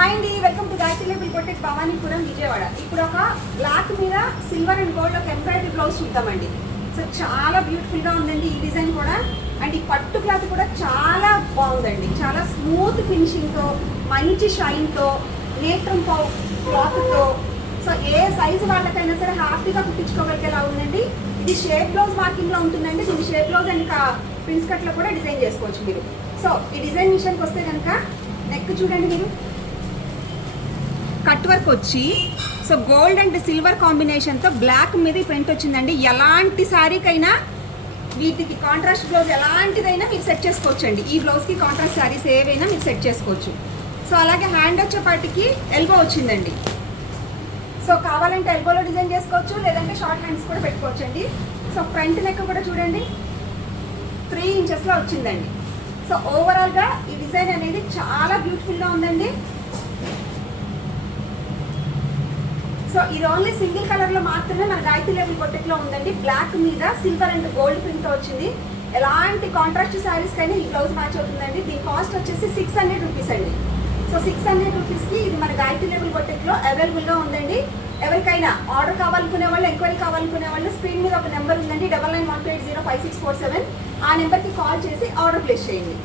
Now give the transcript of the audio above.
Hi అండి, welcome to Gayatri label boutique Bhavanipuram Vijayawada. ఇప్పుడు ఒక బ్లాక్ మీద సిల్వర్ అండ్ గోల్డ్ ఒక ఎంబ్రాయిడరీ బ్లౌజ్ చూద్దామండి. సో చాలా బ్యూటిఫుల్గా ఉందండి ఈ డిజైన్ కూడా. అండ్ ఈ పట్టు క్లాత్ కూడా చాలా బాగుందండి, చాలా స్మూత్ ఫినిషింగ్తో, మంచి షైన్తో, నేత్రం క్లాత్తో. సో ఏ సైజు వాళ్ళకైనా సరే హ్యాపీగా కుట్టించుకోగలిగేలా ఉందండి. ఇది షేప్ బ్లౌజ్ మార్కింగ్లో ఉంటుందండి. దీని షేప్ బ్లౌజ్ అండ్ ప్రిన్స్ కట్లో కూడా డిజైన్ చేసుకోవచ్చు మీరు. సో ఈ డిజైన్ విషయానికి వస్తే కనుక నెక్ చూడండి మీరు, కట్ వర్క్ వచ్చి సో గోల్డ్ అండ్ సిల్వర్ కాంబినేషన్తో బ్లాక్ మీద ఈ ప్రింట్ వచ్చిందండి. ఎలాంటి శారీకైనా వీటికి కాంట్రాస్ట్ బ్లౌజ్ ఎలాంటిదైనా మీరు సెట్ చేసుకోవచ్చు అండి. ఈ బ్లౌజ్కి కాంట్రాస్ట్ శారీస్ ఏవైనా మీరు సెట్ చేసుకోవచ్చు. సో అలాగే హ్యాండ్ వచ్చేపాటికి ఎల్బో వచ్చిందండి. సో కావాలంటే ఎల్బోలో డిజైన్ చేసుకోవచ్చు, లేదంటే షార్ట్ హ్యాండ్స్ కూడా పెట్టుకోవచ్చు అండి. సో ఫ్రంట్ నెక్ కూడా చూడండి 3 ఇంచెస్లో వచ్చిందండి. సో ఓవరాల్గా ఈ డిజైన్ అనేది చాలా బ్యూటిఫుల్గా ఉందండి. సో ఇది ఓన్లీ సింగిల్ కలర్లో మాత్రమే మన గాయత్రి లేబుల్ బొటిక్లో ఉందండి. బ్లాక్ మీద సిల్వర్ అండ్ గోల్డ్ ప్రింట్ వచ్చింది. ఎలాంటి కాంట్రాస్ట్ శారీస్కైనా ఈ బ్లౌజ్ మ్యాచ్ అవుతుందండి. దీని కాస్ట్ వచ్చేసి 600 రూపీస్ అండి. సో 600 రూపీస్కి ఇది మన గాయత్రి లేబుల్ బొటిక్లో అవైలబుల్గా ఉందండి. ఎవరికైనా ఆర్డర్ కావాలనుకునే వాళ్ళు, ఎంక్వైరీ కావాలనుకునే వాళ్ళు స్క్రీన్ మీద ఒక నెంబర్ ఉందండి, 9912805647. ఆ నెంబర్కి కాల్ చేసి ఆర్డర్ ప్లేస్ చేయండి.